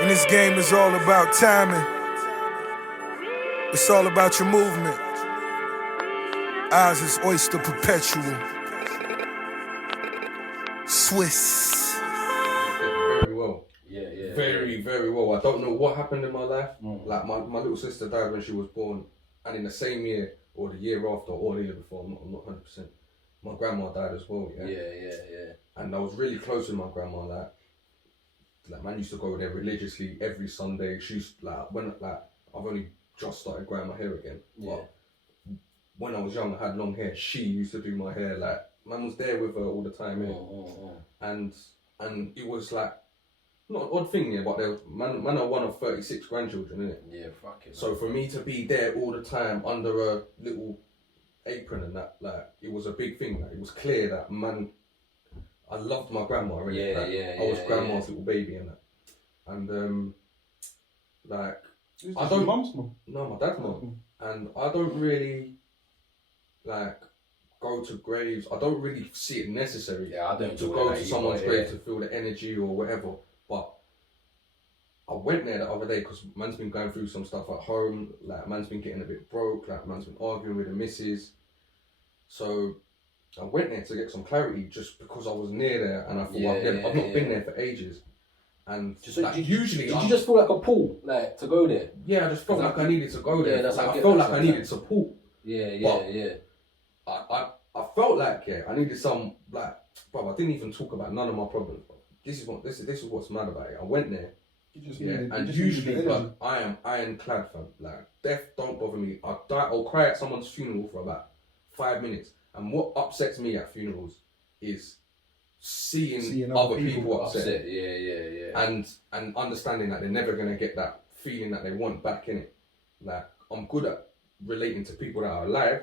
And this game is all about timing. It's all about your movement. Eyes is oyster perpetual. Swiss. Very well. Yeah. Very well. I don't know what happened in my life. Like my little sister died when she was born, and in the same year or the year after or the year before, I'm not 100%. My grandma died as well. Yeah. And I was really close with my grandma. Like man used to go there religiously every Sunday. She's like I've only just started growing my hair again. Yeah. But when I was young, I had long hair. She used to do my hair. Like man was there with her all the time. And it was like not an odd thing, but there was, man are one of 36 grandchildren, innit? Yeah, fuck it. So for me to be there all the time under a little apron and that, like, it was a big thing. Like, it was clear that man, I loved my grandma. Really. I was grandma's little baby and that. And like, I don't. Mum's mum? No, my dad's mum. And I don't really like go to graves. I don't really see it necessary. Yeah, I don't to go to someone's grave to feel the energy or whatever. But I went there the other day because man's been going through some stuff at home. Like man's been getting a bit broke. Like man's been arguing with the missus. So I went there to get some clarity just because I was near there and I thought I've not been there for ages. And so like, did you just feel like a pull, like to go there? Yeah, I just felt like I needed to go there. Yeah, that's like, I felt like I needed support. Yeah. I felt like I needed some bro. I didn't even talk about none of my problems. Bro. This is what's mad about it. I went there. And usually, but I am ironclad, fam. Like death don't bother me. I'll cry at someone's funeral for about 5 minutes. And what upsets me at funerals is seeing other people upset. Yeah. And understanding that they're never gonna get that feeling that they want back in it. Like I'm good at relating to people that are alive,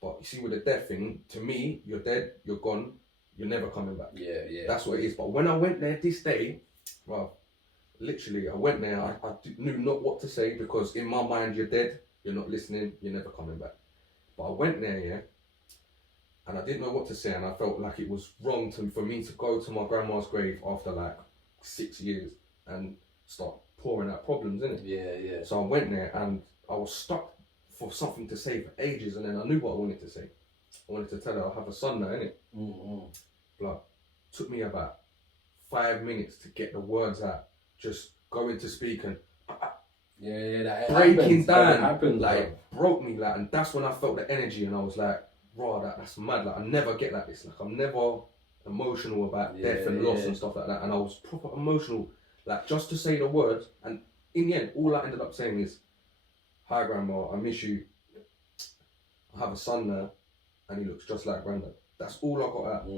but you see with the death thing, to me, you're dead, you're gone, you're never coming back. Yeah. That's what it is. But when I went there this day, well, literally, I went there, I knew not what to say because in my mind, you're dead, you're not listening, you're never coming back. But I went there, and I didn't know what to say, and I felt like it was wrong for me to go to my grandma's grave after like 6 years and start pouring out problems, innit? Yeah. So I went there and I was stuck for something to say for ages, and then I knew what I wanted to say. I wanted to tell her I have a son now, innit? But took me about 5 minutes to get the words out, just going to speak and that breaking down, happened, like broke me, like, and that's when I felt the energy, and I was like, raw, that's mad. Like I never get like this. Like I'm never emotional about death and loss and stuff like that. And I was proper emotional, like just to say the words. And in the end, all I ended up saying is, "Hi, Grandma, I miss you. I have a son now, and he looks just like Granddad." That's all I got out.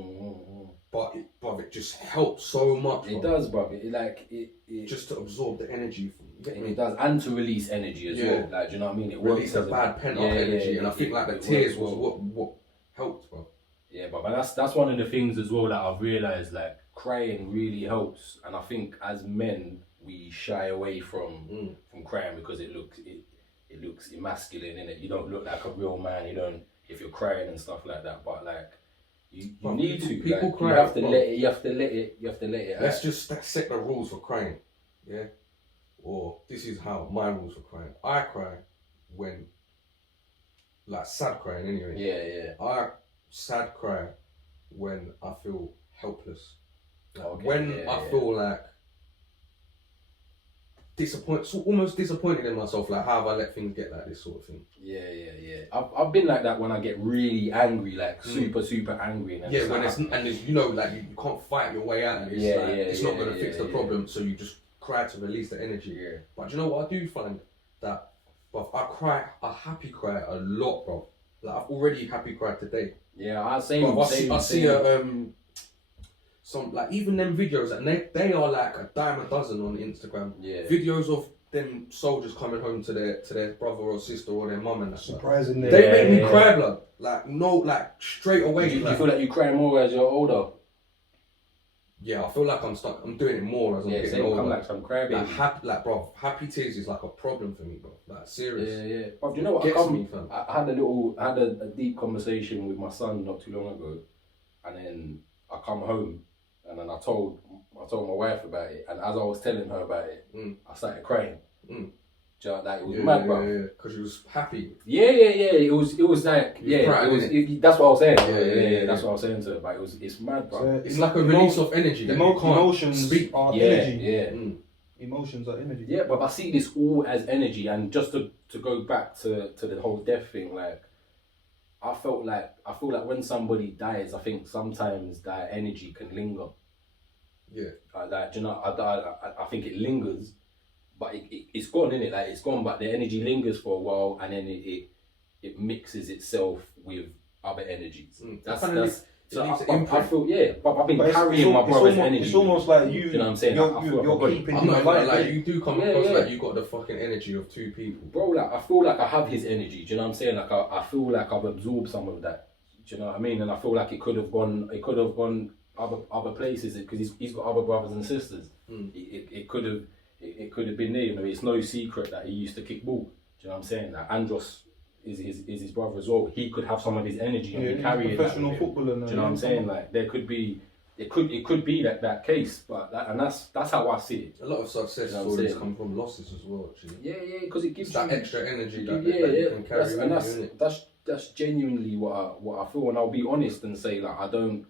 But it just helps so much. It does, bro. It just to absorb the energy from it does, and to release energy as well. Like, do you know what I mean? It release the bad pent up energy, and I think like the tears was what helped, bro. Yeah, but that's one of the things as well that I've realised. Like crying really helps, and I think as men we shy away from crying because it looks emasculine, innit? You don't look like a real man. You don't if you're crying and stuff like that. But like. You need to. People cry. You have to let it. You have to let it. Let's set the rules for crying, yeah. Or this is how my rules for crying. I cry when, like sad crying anyway. Yeah. I sad cry when I feel helpless. Like I feel like almost disappointed in myself. Like how have I let things get like this sort of thing? Yeah. I've been like that when I get really angry, like super angry. And when it's you know, like you can't fight your way out of this. It's not gonna fix the problem, so you just cry to release the energy. Yeah. But you know what I do find that, but I cry a happy cry a lot, bro. Like I've already happy cried today. Yeah, I see some like even them videos, and they are like a dime a dozen on Instagram. Yeah. Videos of them soldiers coming home to their brother or sister or their mum and that. Surprisingly, they make me cry, blood. Like straight away. Do you feel like you cry more as you're older? Yeah, I feel like I'm doing it more as I'm getting older. Come like some crybaby. Happy tears is like a problem for me, bro. Like serious. Yeah. But you know what? I had a deep conversation with my son not too long ago, and then I come home And then I told my wife about it, and as I was telling her about it, I started crying. Do you know, like, it was mad, bro. Yeah, because you was happy. Yeah. It was like, that's what I was saying. Yeah. That's what I was saying to her. But it's mad, bro. So it's like a release of energy. That you can't emotions speak. are energy. Yeah. Emotions are energy. Yeah, but I see this all as energy, and just to go back to the whole death thing, like I feel like when somebody dies, I think sometimes that energy can linger. Yeah. Like, do you know, I think it lingers, but it's gone, innit? Like, it's gone, but the energy lingers for a while, and then it mixes itself with other energies. So I feel, but I've been carrying my brother's energy. It's almost like you know what I'm saying? You're keeping I'm not alive. like you do come across like you got the fucking energy of two people. Bro, like, I feel like I have his energy, do you know what I'm saying? Like, I feel like I've absorbed some of that, do you know what I mean? And I feel like it could have gone other places, because he's got other brothers and sisters. It could have been there, you know. It's no secret that he used to kick ball, do you know what I'm saying? Like, Andros is his brother as well. He could have some of his energy and be carrying professional that footballer. Do you know what I'm saying? Like, it could be that case, but that's how I see it. A lot of success stories come from losses as well, actually. Yeah, because it gives that you extra energy that you can carry. That's genuinely what I feel, and I'll be honest and say, like, I don't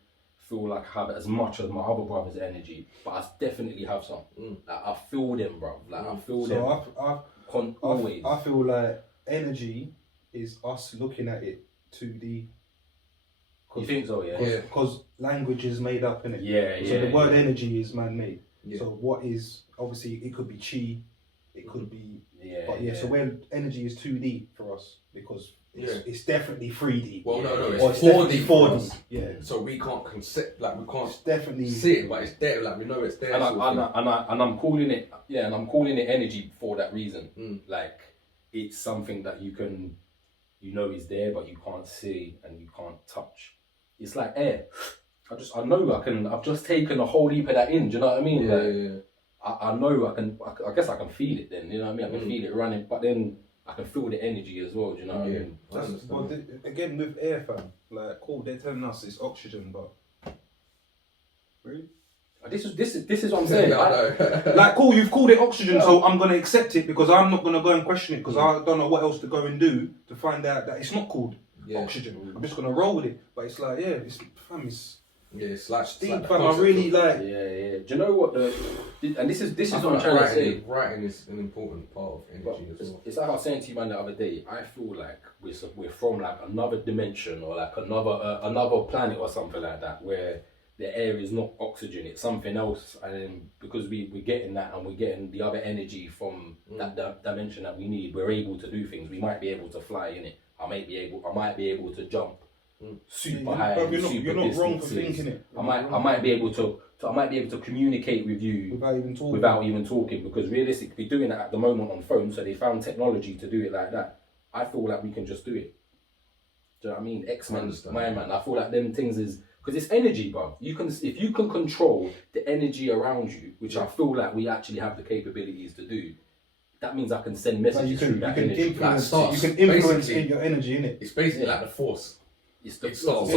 feel like I have as much as my other brother's energy, but I definitely have some. Like, I feel them, bro. Like, I feel them. Always. I feel like energy is us looking at it 2D. You think so? Yeah. Because language is made up, innit? Yeah. So the word energy is man-made. Yeah. So what is, obviously, it could be chi, it could be. So where energy is 2D for us, because it's definitely 3D. Well, no, it's 4D. Yeah. So we can't concept, like, we can't definitely see it, but it's there. Like, we know it's there. And I'm calling it, and I'm calling it energy for that reason. Like, it's something that you know is there, but you can't see and you can't touch. It's like air. I know I've just taken a whole heap of that in. Do you know what I mean? I know I guess I can feel it then. You know what I mean? I can feel it running, but then I can feel the energy as well. Do you know what I mean? Well, again, with air, fam, like, cool, they're telling us it's oxygen, but really? This is what I'm saying. Like, cool, you've called it oxygen, so I'm gonna accept it, because I'm not gonna go and question it, because I don't know what else to go and do to find out that it's not called oxygen. I'm just gonna roll with it. But it's like, it's like deep, fam. I really like. Yeah. Do you know what and this is what I'm trying to say. Writing is an important part of energy as well. It's like I was saying to you, man, the other day. I feel like we're from, like, another dimension, or like another planet or something like that, where the air is not oxygen, it's something else, and then because we're getting that, and we're getting the other energy from that dimension that we need, we're able to do things. We might be able to fly in it. I might be able to jump super high. You're not wrong for thinking it. I might be able to communicate with you without even talking, because realistically, we're doing it at the moment on phones, so they found technology to do it like that. I feel like we can just do it. Do you know what I mean? X-Men, my man. I feel like them things is, because it's energy, bro. If you can control the energy around you, which I feel like we actually have the capabilities to do, that means I can send messages through that energy. You can influence your energy, innit? It's basically like the force. It's the force,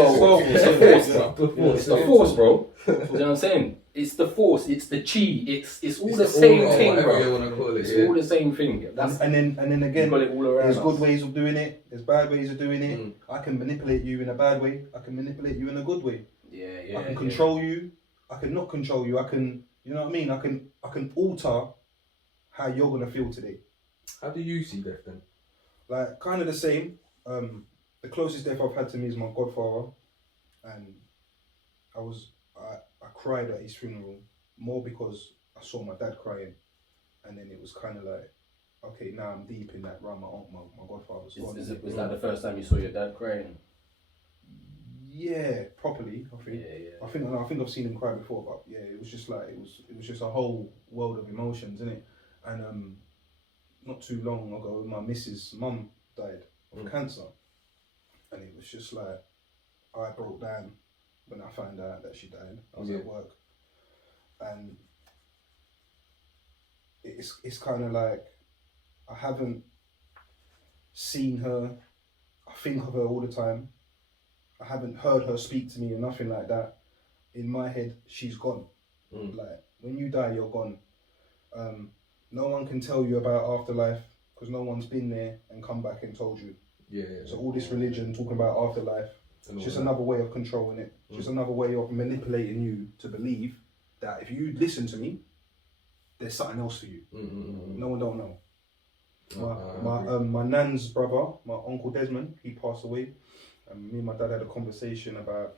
bro. You know what I'm saying? It's the force. It's the chi. It's all the same thing, bro. You want to call it, it's all the same thing. And then again, got it all around. There's good ways of doing it. There's bad ways of doing it. I can manipulate you in a bad way. I can manipulate you in a good way. I can control you. I can not control you. I can, you know what I mean? I can alter how you're gonna feel today. How do you see death then? Like, kind of the same. The closest death I've had to me is my godfather, and I cried at his funeral more because I saw my dad crying, and then it was kind of like, okay, now I'm deep in that around my godfather's gone. Was that the first time you saw your dad crying? Yeah, properly. I think. Yeah. I think I've seen him cry before, but yeah, it was just like it was just a whole world of emotions, innit? And not too long ago, my missus' mum died of cancer. And it was just like, I broke down when I found out that she died. I was at work. And it's kind of like, I haven't seen her. I think of her all the time. I haven't heard her speak to me or nothing like that. in my head, she's gone. Like, when you die, you're gone. No one can tell you about afterlife because no one's been there and come back and told you. So all this religion talking about afterlife, it's just another way of controlling it. Just another way of manipulating you to believe that if you listen to me, there's something else for you. No one don't know. My nan's brother, my uncle Desmond, he passed away. Me and my dad had a conversation about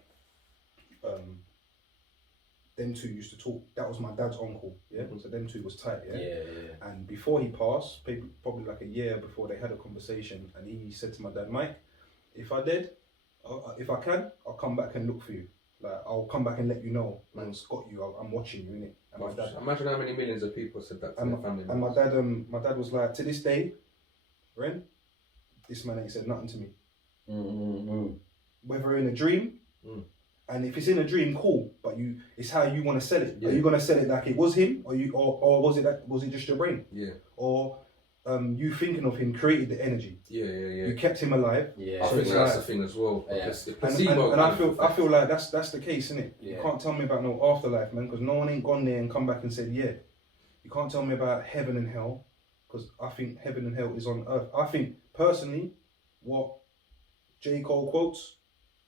them two used to talk. That was my dad's uncle, yeah. So them two was tight, yeah. And before he passed, probably like a year before, they had a conversation, and he said to my dad, Mike, if I dead, if I can, I'll come back and look for you. Like, I'll come back and let you know, man's got you. I'm watching you, innit? And my dad, imagine how many millions of people said that to their family. And my dad was like, to this day, Ren, this man ain't said nothing to me. Whether in a dream, and if it's in a dream, cool. But it's how you want to sell it. Are you gonna sell it like it was him, or was it just your brain? Or you thinking of him created the energy. You kept him alive. I think that's the thing as well. And I feel like that's the case, innit? You can't tell me about no afterlife, man, because no one ain't gone there and come back and said, yeah. You can't tell me about heaven and hell, because I think heaven and hell is on earth. I think personally, what J. Cole quotes,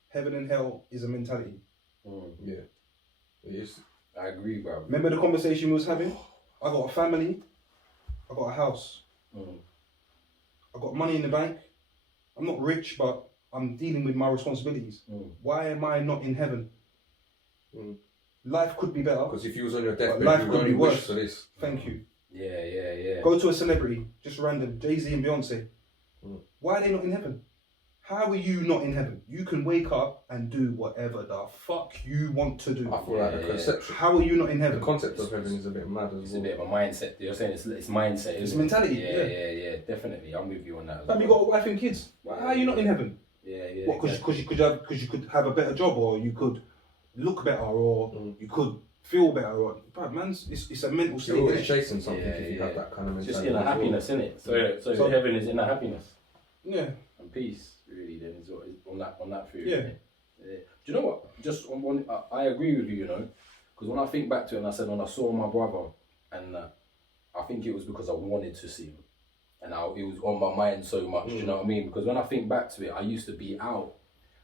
heaven and hell is a mentality. It is. I agree, bro. Remember the conversation we was having? I got a family, I got a house, I got money in the bank. I'm not rich, but I'm dealing with my responsibilities. Why am I not in heaven? Life could be better. Because if you was on your deathbed, life you could be worse. for this. Thank you. Yeah. Go to a celebrity, just random, Jay-Z and Beyonce. Why are they not in heaven? How are you not in heaven? You can wake up and do whatever the fuck you want to do. I feel like the conception. How are you not in heaven? The concept of heaven is a bit mad as well. It's a bit of a mindset. You're saying it's mindset, It's mentality. Yeah, definitely. I'm with you on that. You got a wife and kids. How are you not in heaven? What? Because you could have a better job, or you could look better, or you could feel better, or it's a mental state. You're always chasing something if you have that kind of mentality. Just inner happiness, isn't it? So heaven is inner happiness. Yeah. And peace, really. Then is on that food. Yeah. Do you know what? Just on one, I agree with you. You know, because when I think back to it, and I said when I saw my brother, and I think it was because I wanted to see him, and it was on my mind so much. Do you know what I mean? Because when I think back to it, I used to be out,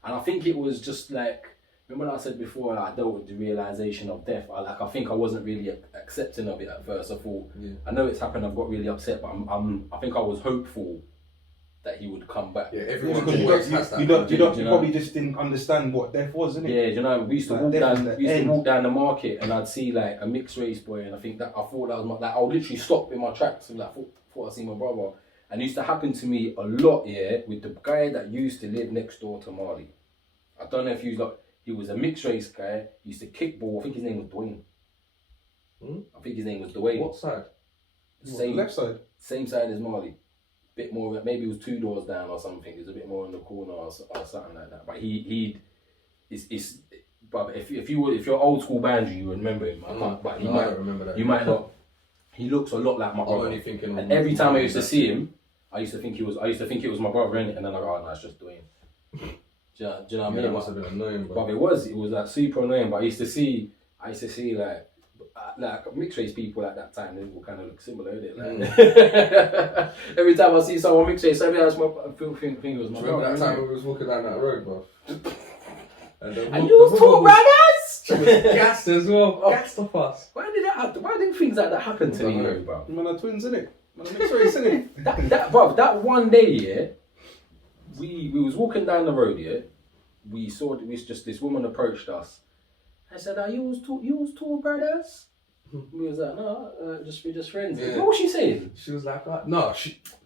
and I think it was just like. Remember when I said before, I dealt with the realization of death. I think I wasn't really accepting of it at first. I thought, I know it's happened. I've got really upset, but I think I was hopeful that he would come back. Yeah, everyone always has that. You probably just didn't understand what death was, innit? Yeah, you know, we used to walk down the market, and I'd see like a mixed race boy, and I thought that was I would literally stop in my tracks and thought I see my brother. And it used to happen to me a lot, with the guy that used to live next door to Marley. I don't know if he was a mixed race guy. He used to kickball. I think his name was Dwayne. I think his name was Dwayne. What side? Left side. Same side as Marley. Bit more. Maybe it was 2 doors down or something. It was a bit more in the corner or something like that. But But if you're old school boundary, you remember him. I don't remember that. You might not. He looks a lot like my brother. I'm only thinking. And every time I used to see him, I used to think it was my brother, innit? And then I go, oh no, it's just Dwayne. Do you know what I mean? It must have been annoying, bro. But it was like super annoying. But I used to see like mixed race people at that time. They all kind of look similar, innit? Like, every time I see someone mixed race, I think it was my Remember that time we was walking down that road, bro? And you was two brothers. She was gassed as well. Gassed off us. Why did things like that happen to me, bro? Man are twins, innit? Man are mixed race, innit? that one day, we was walking down the road, we saw just this woman approached us. I said, you was two brothers? We was like, no, we're just friends. Yeah. What was she saying? She was like, no,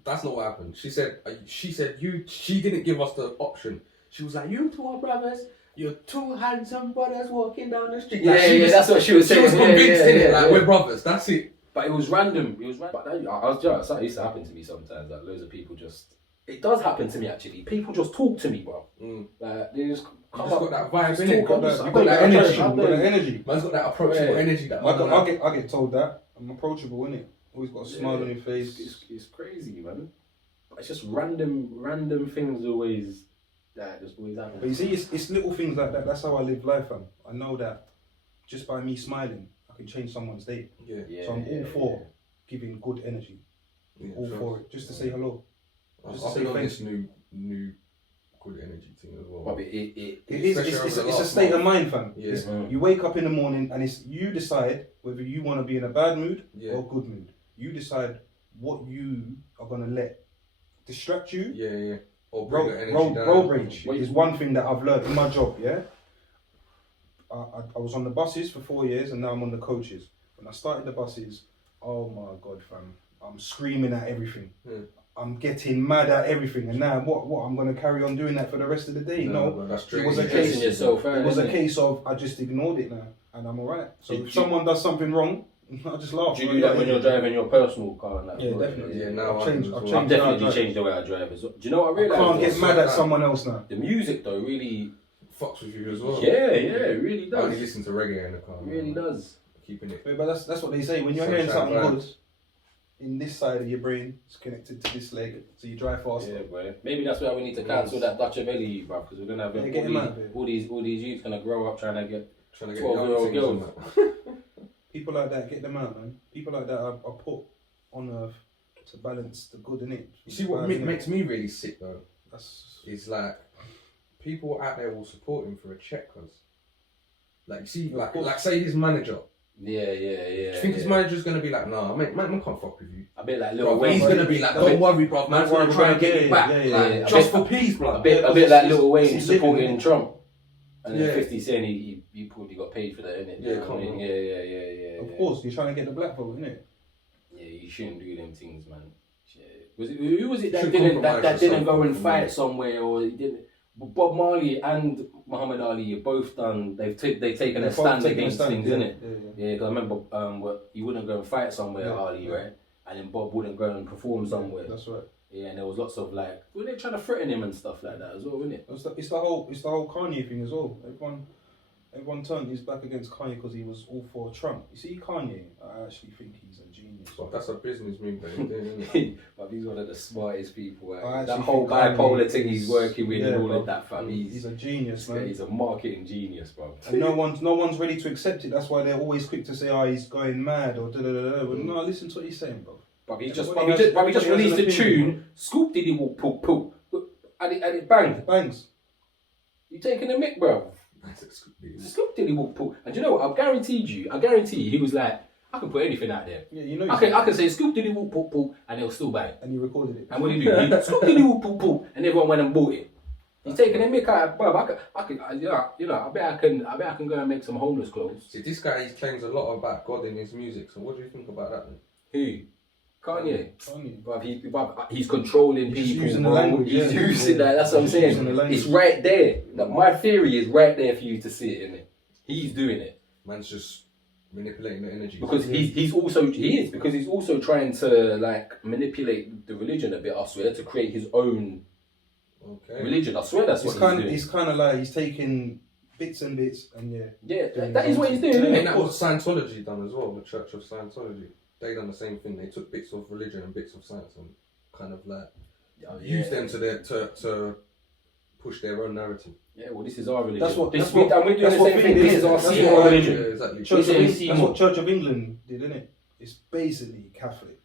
that's not what happened. She said she didn't give us the option. She was like, you two are brothers. You're two handsome brothers walking down the street. Like, that's what she was saying. She was convinced, innit? Like, we're brothers, that's it. But it was random. But that used to happen to me sometimes. Like, loads of people just... It does happen to me, actually. People just talk to me, bro. Like, they just... You just got that vibe, innit? You got that energy. Man's got that approachable energy. I get told that. I'm approachable, innit? Always got a smile on your face. It's crazy, man. But it's just random things always... just always happen. But you see, it's little things like that. That's how I live life, fam. I know that just by me smiling, I can change someone's day. Yeah. So I'm all for giving good energy. All for it. Just to say hello. Just to I've say been on thank this you. new good energy thing as well. But It's a state of mind, fam. Yeah. You wake up in the morning and it's you decide whether you want to be in a bad mood Yeah. or a good mood. You decide what you are gonna let distract you. Yeah. Or bring your energy down. Road rage is one thing that I've learned in my job. Yeah. I was on the buses for 4 years and now I'm on the coaches. When I started the buses, oh my god, fam, I'm screaming at everything. I'm getting mad at everything, and now what? I'm gonna carry on doing that for the rest of the day? No, that's it was a case of I just ignored it now, and I'm alright. So if someone does something wrong, I just laugh. Do you do that when you're driving your personal car? And that yeah, definitely. Yeah, now I've definitely changed the way I drive as well. Do you know what I realised? I can't get mad at someone else now. The music though really fucks with you as well. Yeah, it really does. I only listen to reggae in the car. It really does. Keeping it. Yeah, but that's what they say when you're hearing something good. In this side of your brain, it's connected to this leg, so you drive faster. Yeah, boy. Maybe that's why we need to cancel that Dutch Valley, bro, because we're gonna have all these youths gonna grow up trying to get 12-year-old girls. People like that, get them out, man. People like that are put on earth to balance the good in it. You see what makes me really sick though? Is like people out there will support him for a check, cause like you see, like say his manager. Yeah. Do you think his manager's gonna be like, nah, man can't fuck with you? I bet like Lil Wayne. He's gonna be like, don't worry, bro, man's gonna try and get you back. Just for peace, bro. I bet like Lil Wayne supporting Trump. And then 50 saying he probably got paid for that, innit? Yeah. Of course, you're trying to get the black vote, innit? Yeah, you shouldn't do them things, man. Who was it that didn't go and fight somewhere, or he didn't? Bob Marley and Muhammad Ali have both done. They've taken a stand against things, innit? Yeah, because I remember he wouldn't go and fight somewhere, Ali, right? And then Bob wouldn't go and perform somewhere. That's right. Yeah, and there was lots of like, were they trying to threaten him and stuff like that as well, wasn't it? It's the whole Kanye thing as well. Everyone turned his back against Kanye because he was all for Trump. You see, Kanye, I actually think he's a genius. But that's a business move that he's doing, isn't it? But he's one of the smartest people. That whole bipolar thing he's working with and all of that, fam. He's a genius, man. He's a marketing genius, bro. And no one's ready to accept it. That's why they're always quick to say, "Oh, he's going mad" or da da da da. But no, listen to what he's saying, bro. But he just released a tune. Scoop did he walk poop, and it banged. Bangs. You taking a mick, bro? Scoop did he walk poop, and you know what? I guarantee you, he was like, I can put anything out there. Yeah, you know. I can say Scoop did he walk poop, and it'll still bang. And he recorded it. And what did he do? Scoop did he walk poop, and everyone went and bought it. He's taking a mick out, bro. I bet I can go and make some homeless clothes. See, this guy, he claims a lot about God in his music. So what do you think about that then? Who? Kanye. Bruv, he's controlling people. Using the language. He's using that. That's what I'm saying. It's right there. My theory is right there for you to see it, isn't it? He's doing it. Man's just manipulating the energy. Because he's also trying to like manipulate the religion a bit, I swear, to create his own religion. I swear that's what he's doing. He's kind of like he's taking bits and bits and that is what he's doing, isn't it? And that was Scientology done as well. The Church of Scientology. They done the same thing. They took bits of religion and bits of science and kind of like used them to push their own narrative. Yeah, well, this is our religion. We're doing the same thing. This is our religion. Yeah, exactly. That's what Church of England did, isn't it? It's basically Catholic.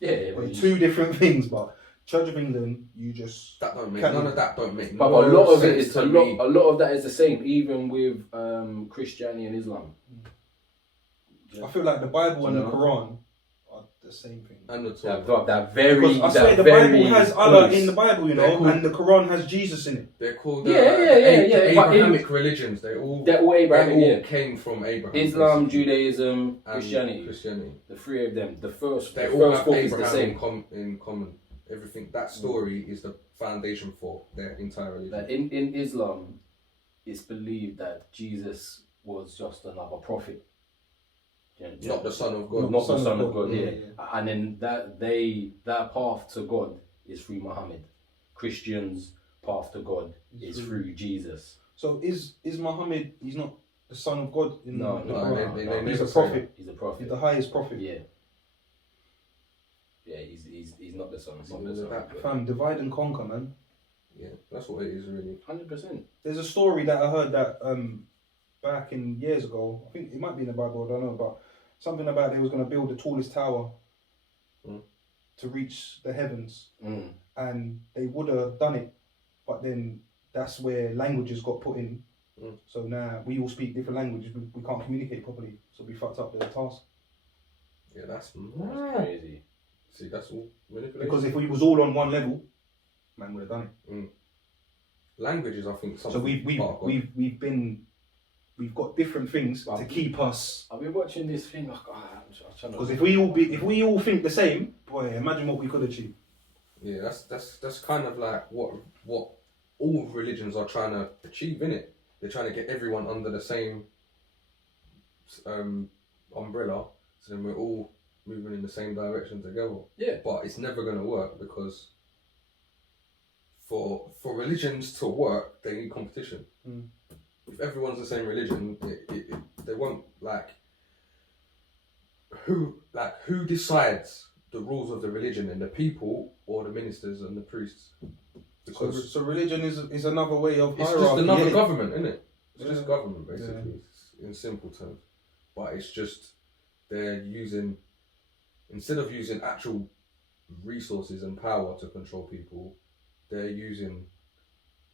Yeah, two different things, but Church of England, none of that don't make. But a lot of it is a lot of that is the same, even with Christianity and Islam. I feel like the Bible and the Quran are the same thing. And the Torah. They're very. I swear the Bible has Allah in the Bible, you know, and the Quran has Jesus in it. They're called Abrahamic religions. They're all Abrahamic. Came from Abraham. Islam, Judaism, Christianity. The three of them. The first book is the same. In common. Everything. That story is the foundation for their entire religion. Like in Islam, it's believed that Jesus was just another prophet. Not the Son of God. Not the Son of God, yeah. And then that path to God is through Muhammad. Christians' path to God is through Jesus. So is Muhammad, he's not the Son of God in the Quran? He's a prophet. He's a prophet. He's the highest prophet. Yeah. Yeah, he's not the Son. Fam, divide and conquer, man. Yeah, that's what it is really. 100%. There's a story that I heard that back in years ago. I think it might be in the Bible. I don't know, but something about they was going to build the tallest tower to reach the heavens, and they would have done it, but then that's where languages got put in. So now we all speak different languages. We can't communicate properly, so we fucked up the task. Yeah, that's crazy. See, that's all manipulation. Because if we was all on one level, man would have done it. Languages, I think. So we've got different things to keep us. I've been watching this thing. Because if we all think the same, boy, imagine what we could achieve. Yeah, that's kind of like what all religions are trying to achieve, innit? They're trying to get everyone under the same umbrella, so then we're all moving in the same direction together. Yeah. But it's never going to work because for religions to work, they need competition. If everyone's the same religion, they won't who decides the rules of the religion, and the people or the ministers and the priests? Because So religion is another way of it's hierarchy, just another innit? government, isn't it? It's Yeah. just government, basically, in simple terms. But it's just they're using, instead of using actual resources and power to control people, they're using,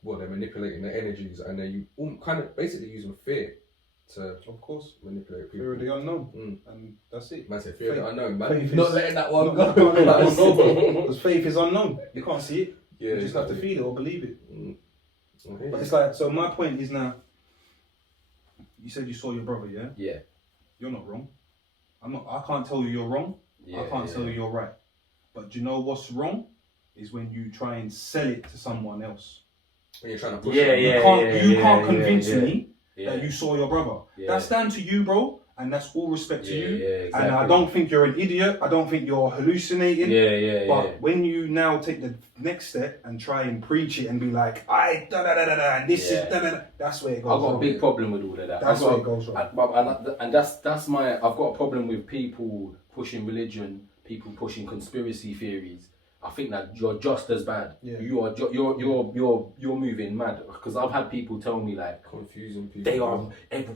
they're manipulating their energies, and they're kind of basically using fear to, of course, manipulate people. fear of the unknown, and that's it. Man, say fear of the unknown, man. Faith Not is- letting that one Not go. letting that one go, bro. Because faith is unknown. You can't see it. Yeah, You just have to feel it or believe it. Okay. But it's like, so my point is now, you said you saw your brother, yeah? Yeah. You're not wrong. I can't tell you you're wrong. I can't tell you you're right. But do you know what's wrong? Is when you try and sell it to someone else. When you're trying to push Yeah, it. You can't convince me Yeah. that you saw your brother. Yeah. That's down to you, bro. And that's all respect to Yeah, you. yeah, exactly. And I don't think you're an idiot. I don't think you're hallucinating. But when you now take the next step and try and preach it and be like, this is that's where it goes I've got wrong. a big problem with all of that. That's where it goes wrong. And that's my. I've got a problem with people pushing religion, people pushing conspiracy theories. I think that you're just as bad. Yeah. You're moving mad, because I've had people tell me like Confusing people.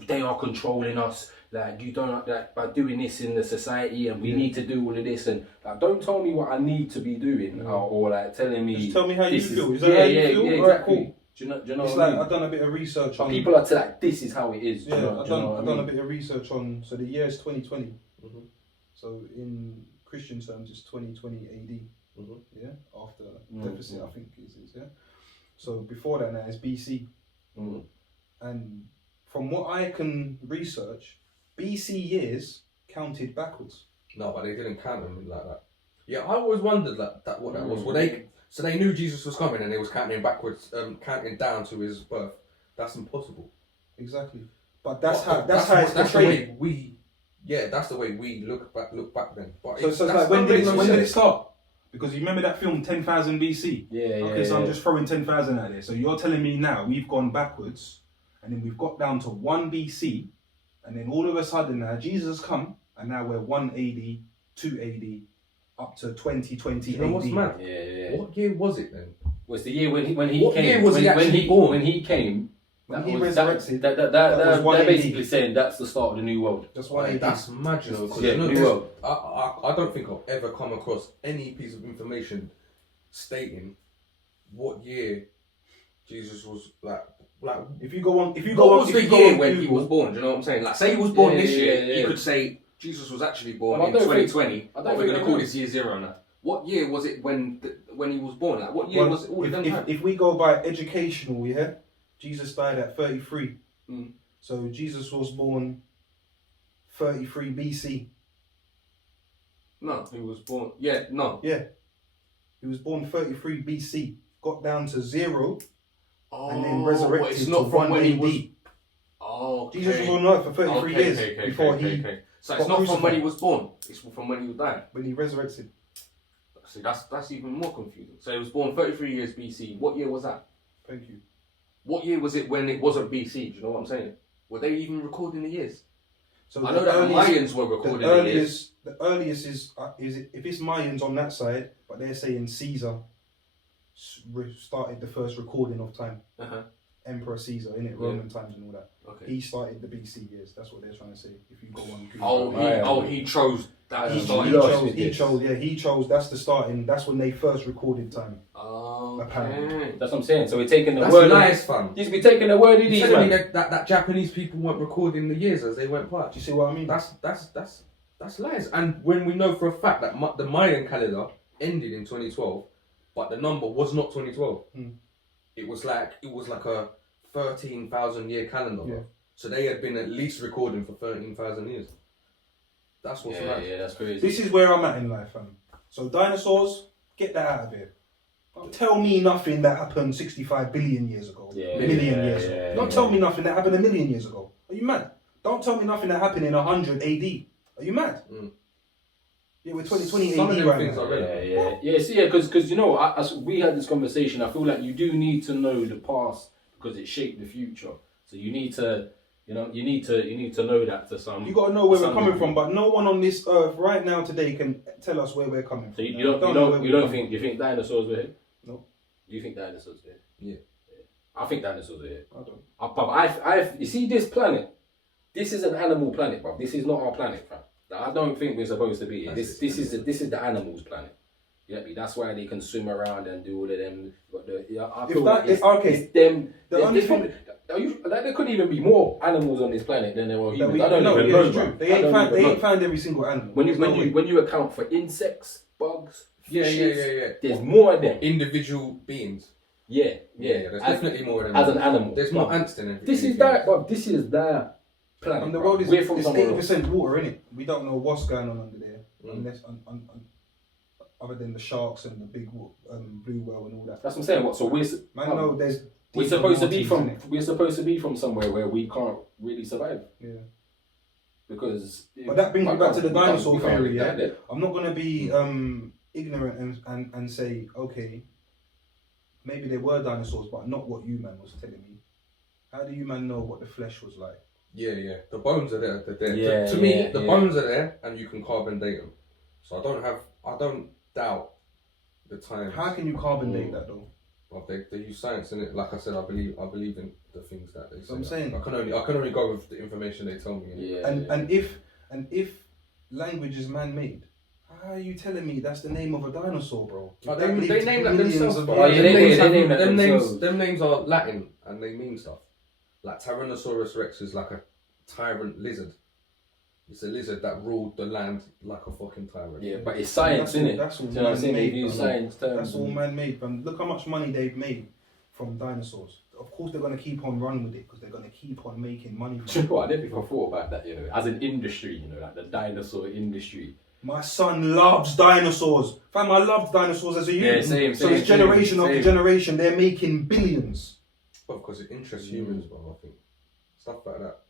they are controlling us. Like, you don't by doing this in the society, and we need to do all of this, and like, don't tell me what I need to be doing, or like telling me. Just tell me how you this feel. Is that how you feel? Yeah, Alright, exactly. cool. Do you know It's what I like mean? I've done a bit of research on. People are like, this is how it is. Yeah, I've done a a bit of research on. So the year is 2020. So in Christian terms, it's 2020 AD. Yeah, after deficit, I think is yeah. So before that now it's BC. And from what I can research, BC years counted backwards. No, but they didn't count them like that. Yeah, I always wondered what that was. Were they? So they knew Jesus was coming, and they was counting backwards, counting down to his birth. That's impossible. Exactly. But that's how it's that's the portrayed. way we. Yeah, that's the way we look back then. But So it's like when did it start? Because you remember that film 10,000 BC? Yeah. Okay, so I'm just throwing 10,000 out there. So you're telling me now we've gone backwards, and then we've got down to 1 BC, and then all of a sudden now Jesus has come, and now we're 1 AD, 2 AD, up to 2020 You know what's AD. mad? Yeah. What year was it then? Was the year when he What came? year was he actually born? When he came. When that he was- resurrected, that was 1 they're AD. basically saying that's the start of the new world. That's why That's mad, you know. 'Cause Yeah, you know, new there's- world. I don't think I've ever come across any piece of information stating what year Jesus was like. If you go on, What was the year when he was born? Do you know what I'm saying? Like, say he was born this year, you could say Jesus was actually born Well, I in don't think- 2020. I don't But we're think going to I call know. this year zero now. What year was it when he was born? Like, what year was it? All of them time? if we go by educational, yeah, Jesus died at 33. So Jesus was born 33 BC. No, he was born. Yeah, no. Yeah. He was born 33 BC. Got down to 0 and then resurrected it's to not from 1 when AD. he was. Oh, okay. Jesus was on earth for 33 years before he So it's got not from when crucified. he was born. It's from when he died. when he resurrected. See, that's even more confusing. So he was born 33 years BC. What year was that? Thank you. What year was it when it wasn't BC? Do you know what I'm saying? Were they even recording the years? So I know that the Mayans were recording the years. The earliest is if it's Mayans on that side, but they're saying Caesar started the first recording of time. Emperor Caesar, innit? Roman times and all that. Okay. He started the BC years. That's what they're trying to say. If you go on Google. He chose that. He chose. That's the starting. That's when they first recorded time. Apparently. That's what I'm saying. So we're taking the That's word. nice, fam. You be taking the word of these, You're telling me man. that Japanese people weren't recording the years as they went by. Do you see what I mean? That's lies. And when we know for a fact that the Mayan calendar ended in 2012, but the number was not 2012. It was like a 13,000 year calendar. Yeah. So they had been at least recording for 13,000 years. That's what's mad. Yeah, that's crazy. This is where I'm at in life, fam. So dinosaurs, get that out of here. Don't tell me nothing that happened 65 billion years ago. Million years ago. Don't tell me nothing that happened a million years ago. Are you mad? Don't tell me nothing that happened in 100 AD. Are you mad? Yeah, we're 2020 Some of AD them right things now. are relevant. Because you know, as we had this conversation, I feel like you do need to know the past because it shaped the future. So you need to, you need to know that to some. You got to know where we're some coming degree. from, but no one on this earth right now today can tell us where we're coming from. So you know don't where we're coming you think dinosaurs were here? No. Do you think dinosaurs were here? Yeah. I think dinosaurs were here. I don't. You see this planet? This is an animal planet, bro. This is not our planet, fam. I don't think we're supposed to be here. This is the animals' planet. You get me? That's why they can swim around and do all of them. But I feel like it's them. There couldn't even be more animals on this planet than there are humans. I don't even know, bro. They ain't found every single animal. When you account for insects, bugs, fishes, Yeah. there's more of them. Individual beings. Yeah. There's definitely more of them. As an animal. There's more ants than everything. This is that, bro. This is that planet. And the bro. world is We're from somewhere else. 80% water, innit? We don't know what's going on under there, unless other than the sharks and the big blue whale and all that. That's what I'm saying. What? So we're supposed to be from somewhere where we can't really survive. Yeah. Because. But that brings me back to the dinosaur theory. Yeah. Yeah. I'm not gonna be ignorant and say, okay, maybe there were dinosaurs, but not what you man was telling me. How do you man know what the flesh was like? Yeah. The bones are there. They're there. To me, the bones are there, and you can carbon date them. So I don't doubt the time. How can you carbon date that though? Well, they use science in it. Like I said, I believe in the things that they say. I'm saying I can only go with the information they tell me. Yeah. And if language is man-made, how are you telling me that's the name of a dinosaur, bro? They name that themselves. Them names are Latin and they mean stuff. Like Tyrannosaurus Rex is like a tyrant lizard. It's a lizard that ruled the land like a fucking tyrant. Yeah, but it's science, isn't it? That's all you know what I'm saying? They man-made. use science terms. That's all man-made. And look how much money they've made from dinosaurs. Of course, they're going to keep on running with it because they're going to keep on making money from Do you it. know what? I never even thought about that, you know, as an industry, you know, like the dinosaur industry. My son loves dinosaurs. Fam, I loved dinosaurs as a youth. Yeah, same, so it's generation after generation, they're making billions. Well, because it interests humans, bro, I think. Stuff like that.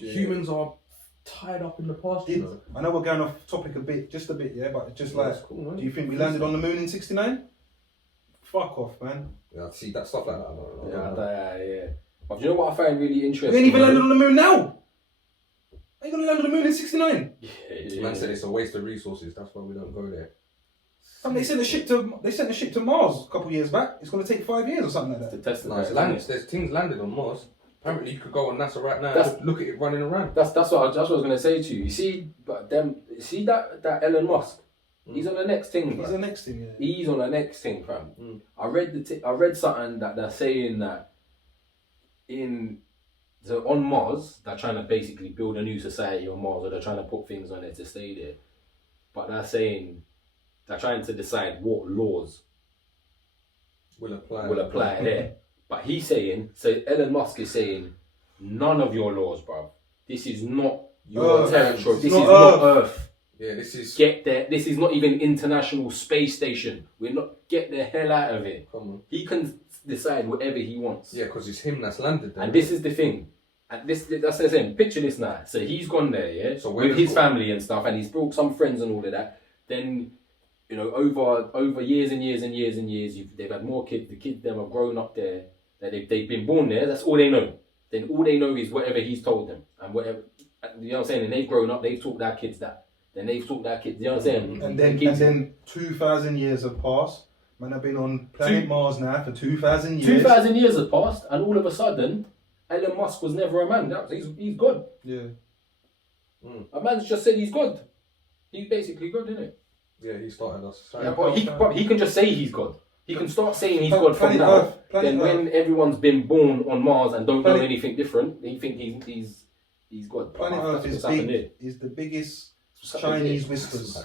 Humans are tied up in the past, you know. I know we're going off topic just a bit, yeah, but it's just like, cool, man. do you think we landed on the moon in 69? Fuck off, man. Yeah, see that stuff like that. I don't know. Yeah. But you know what I find really interesting? We ain't even landed on the moon now. Are you gonna land on the moon in 69? Yeah. Man said it's a waste of resources. That's why we don't go there. And they sent a ship to Mars a couple of years back. It's gonna take 5 years or something like To that. test the There's things landed on Mars. Apparently, you could go on NASA right now. Look at it running around. That's what I was gonna say to you. You see, that Elon Musk. He's on the next thing. He's the next thing. Yeah. He's on the next thing, fam. I read something that they're saying that on Mars they're trying to basically build a new society on Mars, or they're trying to put things on it to stay there. But they're saying they're trying to decide what laws will apply there. But he's saying, so Elon Musk is saying, none of your laws, bro. This is not your territory. This is not Earth. Yeah, this is... Get there. This is not even International Space Station. We're not... Get the hell out of it. Come on. He can decide whatever he wants. Yeah, because it's him that's landed there. And this is the thing. And that's what I'm saying. Picture this now. So he's gone there, yeah? So with his family and stuff, and he's brought some friends and all of that. Then, you know, over years and years and years and years, they've had more kids. The kids, them have grown up there. They've been born there. That's all they know. Then all they know is whatever he's told them. And whatever... You know what I'm saying? And they've grown up. They've taught their kids that. Then they've taught their kids. You know what I'm saying? And then 2,000 years have passed. Man, I've been on planet Mars now for 2,000 years. 2,000 years have passed, and all of a sudden, Elon Musk was never a man. He's God. Yeah. A man's just said he's God. He's basically God, isn't it? Yeah, he started us. Yeah, but he can just say he's God. He can start saying he's God from now. Then when everyone's been born on Mars and don't know anything different, they think he's God. Planet Earth is the biggest Chinese whispers.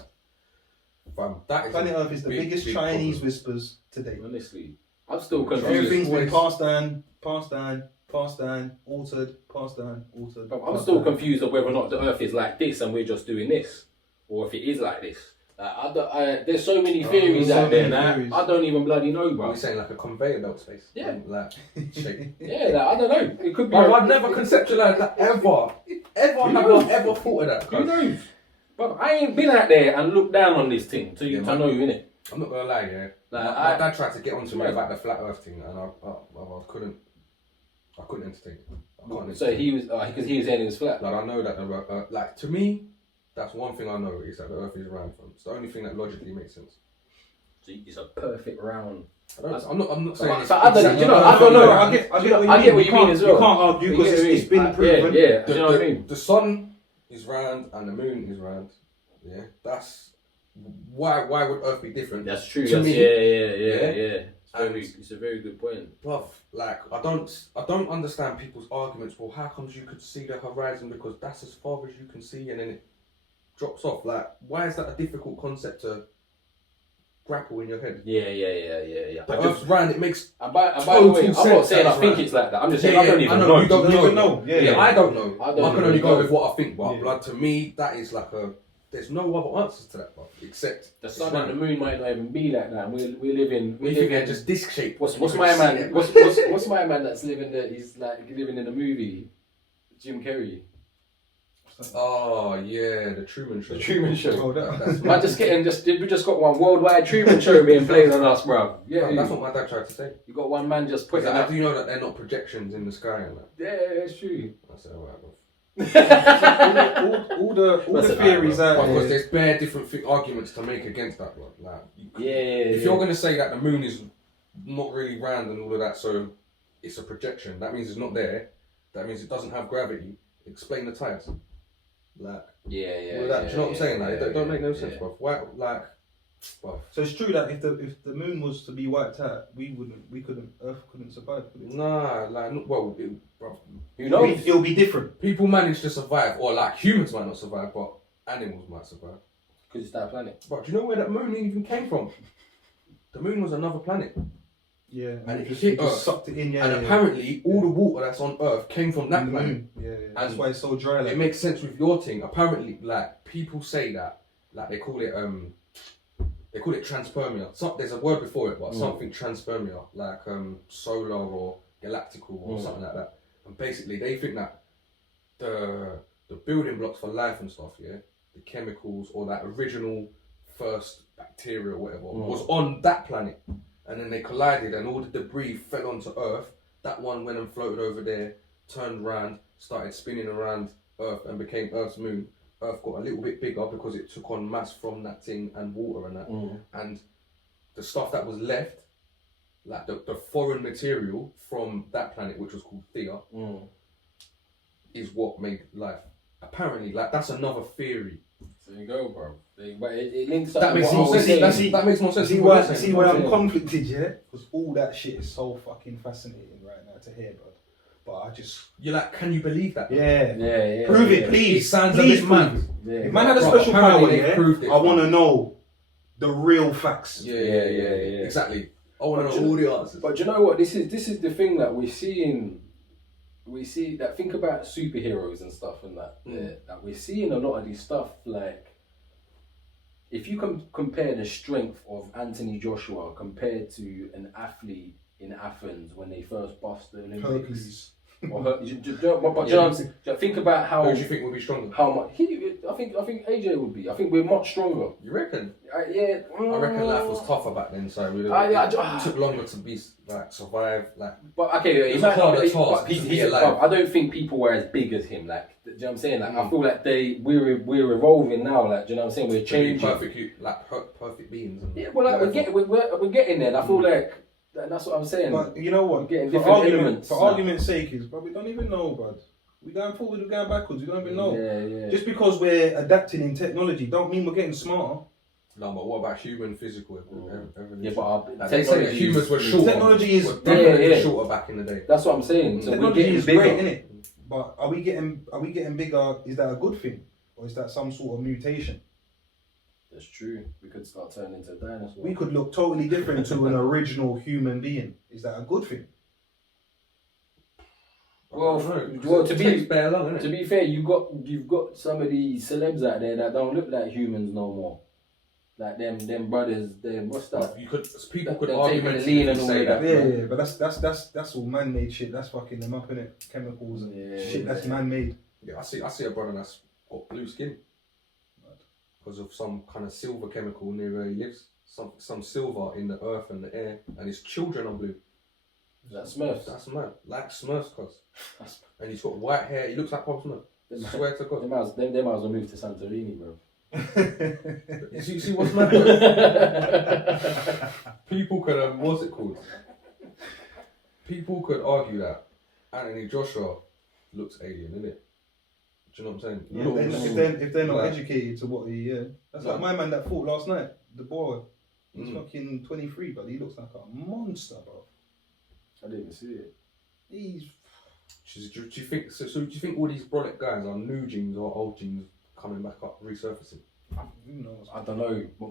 Planet Earth is the biggest Chinese whispers today. Honestly, I'm still confused. Everything's been passed down, altered. But I'm still confused of whether or not the Earth is like this and we're just doing this, or if it is like this. There's so many theories out there now. I don't even bloody know, bro. Are we saying like a conveyor belt space? Yeah. Like shape. Yeah, like, I don't know. It could be. I've never conceptualized that ever. Ever thought of that. Who knows? But I ain't been out there and looked down on this thing to know, innit? I'm not gonna lie, yeah. Like, my dad tried to get onto me about the flat Earth thing, and I couldn't entertain it. I can't So he was because he was saying it was flat. Like I know that like to me, that's one thing I know is that the Earth is round. It's the only thing that logically makes sense. So it's a perfect round. I'm not saying. So I don't know. I get what you mean as well. You can't argue because it's been proven. Yeah. Do you know what I mean? The sun is round and the moon is round. Yeah, that's why would Earth be different? That's true. To me. Yeah. It's a very good point. Bruv, like I don't understand people's arguments. Well, how comes you could see the horizon because that's as far as you can see, and then it drops off. Like, why is that a difficult concept to grapple in your head? Yeah. The Earth's round. It makes by the way, I'm not saying I think it's like that. I'm just saying I don't even know. You don't even know. Yeah, I don't know. I can only go with what I think. But blood, to me, that is like there's no other answers to that, bruv, except the sun and the moon might not even be like that. We live in just disc shaped. What's my man? What's my man that's living there? He's like living in a movie. Jim Carrey. Oh yeah, the Truman Show. The Truman Show. Oh, that's we just got one worldwide Truman Show being played on us, bro. Yeah, that's what my dad tried to say. You got one man just putting. I do know that they're not projections in the sky and that. Yeah, it's true. I said, alright, bro. all the theories out there. Because there's bare different arguments to make against that, bro. Like, if you're going to say that the moon is not really round and all of that, so it's a projection, that means it's not there. That means it doesn't have gravity. Explain the tides. Like, all do you know what I'm saying? Like, it don't make no sense, bro. Why, like, bro. So it's true that if the moon was to be wiped out, Earth couldn't survive. Could it? Nah, like, bro. Who knows? It'll be different. People manage to survive, or like humans might not survive, but animals might survive. Because it's that planet. But do you know where that moon even came from? The moon was another planet. Yeah, and it hit Earth. Sucked it in. Yeah, and apparently all the water that's on Earth came from that planet. Yeah. That's why it's so dry. Like. It makes sense with your thing. Apparently, like people say that, like they call it transpermia. There's a word before it, but something transpermia, like solar or galactical or something like that. And basically, they think that the building blocks for life and stuff, the chemicals or that original first bacteria or whatever was on that planet. And then they collided and all the debris fell onto Earth. That one went and floated over there, turned round, started spinning around Earth and became Earth's moon. Earth got a little bit bigger because it took on mass from that thing and water and that. And the stuff that was left, like the foreign material from that planet, which was called Thea, is what made life. Apparently, like that's another theory. So you go, bro. But it links up. That makes more sense. That makes more sense. See why I'm conflicted, yeah? Because all that shit is so fucking fascinating right now to hear, bro. But you're like, can you believe that? Yeah. Prove it, please. It sounds a bit mad. If man had a special power, proved it. I want to know the real facts. Yeah. Exactly. I want to know all the answers. But you know what? This is the thing that we're seeing. We see that. Think about superheroes and stuff and that. That we're seeing a lot of this stuff. Like, if you compare the strength of Anthony Joshua compared to an athlete in Athens when they first bust the Olympics, Or her, but do you know what I'm saying? Think about how. Who do you think would be stronger? How much? I think AJ would be. I think we're much stronger. You reckon? Yeah. I reckon life was tougher back then, so it took longer to be like survive. Like, but okay, it was a harder task to be alive. I don't think people were as big as him. Like, do you know what I'm saying? Like, I feel like we're evolving now. Like, do you know what I'm saying? We're changing. Perfect beings. And yeah, well, like, we're getting there. And I feel like that's what I'm saying. But you know what? We're getting different elements. For argument's sake, but we don't even know, bud. We're going forward, we're going backwards. We don't even know. Yeah. Just because we're adapting in technology, don't mean we're getting smarter. No, but what about human physical? Yeah, but they say that humans were shorter. Technology is definitely shorter back in the day. That's what I'm saying. So technology is great, innit? But are we getting bigger? Is that a good thing, or is that some sort of mutation? That's true. We could start turning into a dinosaur. We could look totally different to an original human being. Is that a good thing? Well, to be fair, you've got some of these celebs out there that don't look like humans no more. Like them brothers, what's that? People could argue lean and all that. Yeah, but that's all man-made shit. That's fucking them up, innit? Chemicals and shit. That's man-made. Yeah, I see a brother that's got blue skin because of some kind of silver chemical near where he lives. Some silver in the earth and the air, and his children are blue. Is that Smurfs? That's mad. Like Smurfs, cuz. And he's got white hair. He looks like Pop Smurf. I swear to God. They might as well move to Santorini, bro. You see what's mad? People could what's it called? People could argue that Anthony Joshua looks alien, innit? Do you know what I'm saying? Yeah, if they're not educated to what he that's like my man that fought last night, the boy. He's fucking 23, but he looks like a monster, bro. I didn't even see it. Do you think so? Do you think all these brolic guys are new genes or old genes coming back up, resurfacing? Who knows? I don't know, but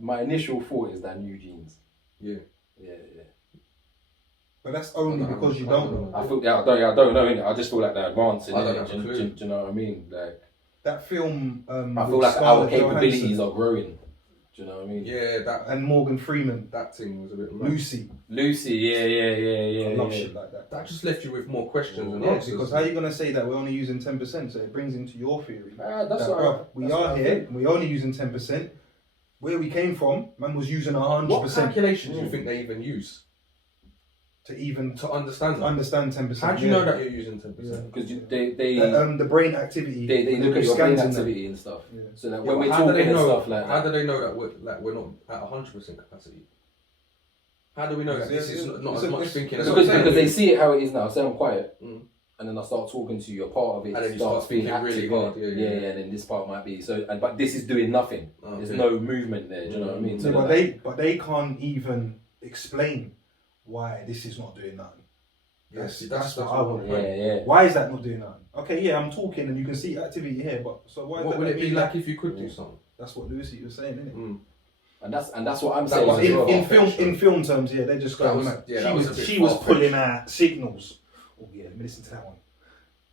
my initial thought is that new genes. Yeah. But that's only because you don't know. I don't know. Innit? I just feel like they're advancing. I don't have a do clue. you know what I mean? Like that film. I feel like our capabilities are growing. Do you know what I mean? Yeah, that and Morgan Freeman. That thing was a bit Lucy, yeah. I love shit like that. That just left you with more questions and answers. Because how are you gonna say that we're only using 10%? So it brings into your theory. We are here. We're only using 10%. Where we came from, man was using 100%. What calculations do you think they even use to understand that? Understand 10%. How do you know that you're using 10%? Because the brain activity. They look at your brain activity and stuff. Yeah. So that when we're talking and stuff like that, how do they know that we're not at 100% capacity? How do we know that this is not as much thinking as because they see it how it is now. Say I'm quiet, and then I start talking to you. A part of it and then starts being really hard. Yeah, and then this part might be so. But this is doing nothing. There's no movement there. Do you know what I mean? So but they can't even explain why this is not doing nothing. Yes, that's what I want to know. Yeah. Why is that not doing nothing? Okay, yeah, I'm talking and you can see activity here, but so why? What would it be like if you could do something? That's what Lucy was saying, isn't it? And that's what I'm saying. In film terms, yeah, they just go mad. She was pulling out signals. Oh yeah, let me listen to that one.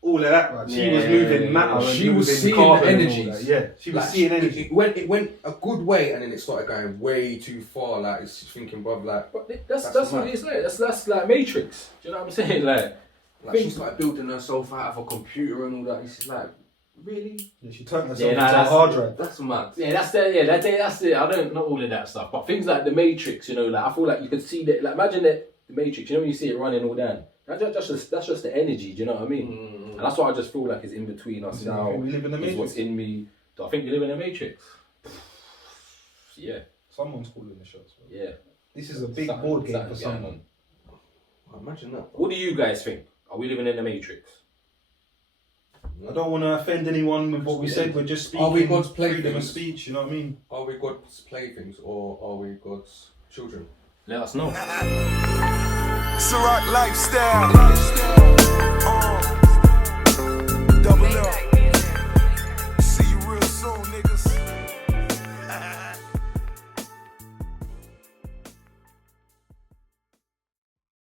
All of that, right? She was moving matter. She was seeing the energies. Yeah, she was seeing energy. It went a good way, and then it started going way too far. Like it's thinking, bruv, like. But that's what it's like. That's like Matrix. Do you know what I'm saying? Like she started building herself out of a computer and all that. It's like, really? Yeah, she turned herself into a hard drive. That's mad. Yeah, that's it. I don't know all of that stuff, but things like the Matrix, you know, like I feel like you could see that. Like imagine that the Matrix. You know when you see it running all down. That's just the energy. Do you know what I mean? And that's what I just feel like is in between us now. We live in the Matrix. What's in me? Do I think you live in a Matrix? Yeah. Someone's calling the shots. Bro. Yeah. This is a big board game for someone. Imagine that. What do you guys think? Are we living in a Matrix? I don't want to offend anyone with what we said. We're just speaking. Are we God's freedom of speech? You know what I mean? Are we God's playthings or are we God's children? Let us know. It's a rock lifestyle. Double up.